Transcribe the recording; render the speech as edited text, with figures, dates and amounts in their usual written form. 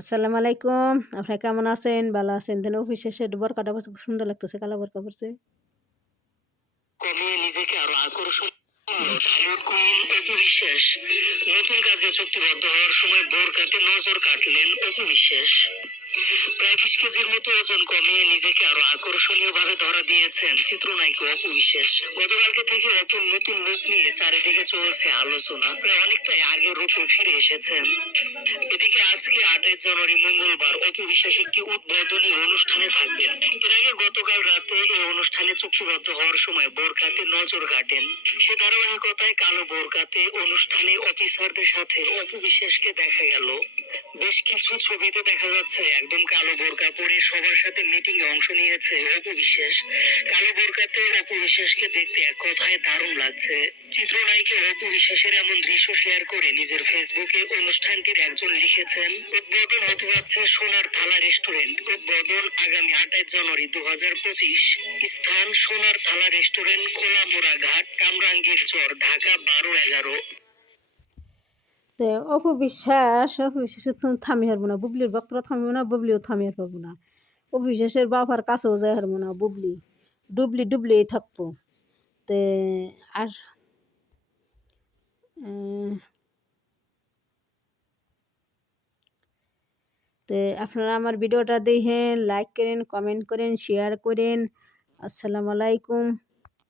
আসসালামু আলাইকুম। আপনারা কেমন আছেন? ভালো আছেন? দেন অফিস শেষে বোরকাটা পরছে খুব সুন্দর লাগতেছে। কালা বোরকা পরছে। কমিয়ে নিজেকে আরো আকর্ষণীয় ঢালিউড কুইন অপু বিশ্বাস নতুন কাজে চুক্তিবদ্ধ হওয়ার সময় বোরকাতে নজর কাটলেন অপু বিশ্বাস। প্রায় 20 কেজির মতো ওজন কমিয়ে নিজেকে আরো আকর্ষণীয় ভাবে ধরা দিয়েছেন চিত্রনায়িকা অপু বিশ্বাস। গতকালকে থেকে অপুর নতুন লুক নিয়ে চারিদিকে চলছে আলোচনা, প্রায় অনেকটাই আগের রূপে ফিরে এসেছেন। এদিকে আজকে 8 জানুয়ারি মঙ্গলবার অপু বিশ্বাস একটি উদ্বোধনী অনুষ্ঠানে থাকবেন। এর আগে গতকাল রাতে এই অনুষ্ঠানে চুক্তিবদ্ধ হওয়ার সময় বোরকাতে নজর কাটেন। সে ধারাবাহিকতায় কালো বোরকাতে অনুষ্ঠানে অফিসারদের সাথে অপু বিশ্বাসকে দেখা গেল। বেশ কিছু ছবিতে দেখা যাচ্ছে একদম কালো বোরকা পরে সবার সাথে মিটিং এ অংশ নিয়েছে অপু বিশ্বাস। কালো বোরকাতে অপু বিশ্বাসকে দেখতে এক কথায় দারুণ লাগছে। চিত্রনায়িকা অপু বিশ্বাসের এমন দৃশ্য শেয়ার করে নিজের ফেসবুকে অনুষ্ঠানটির একজন লিখেছেন, উদ্বোধন হতে যাচ্ছে সোনার থালা রেস্টুরেন্ট। উদ্বোধন আগামী 28 জানুয়ারি 2025। স্থান সোনার থালা রেস্টুরেন্ট, খোলামোড়া ঘাট, কামরাঙ্গীর চর, ঢাকা 12-11। তো অপু বিশ্বাসের তো থামি হারবো না। বুবলির বক্তরা থামিব না, বুবলিও থামি আর পাবো না। অপু বিশ্বাসের বাপার কাছেও যাই হারবো না বুবলি। ডুবলিই থাকবো। তে আর তে আপনারা আমার ভিডিওটা দেখেন, লাইক করেন, কমেন্ট করেন, শেয়ার করেন। আসসালামু আলাইকুম।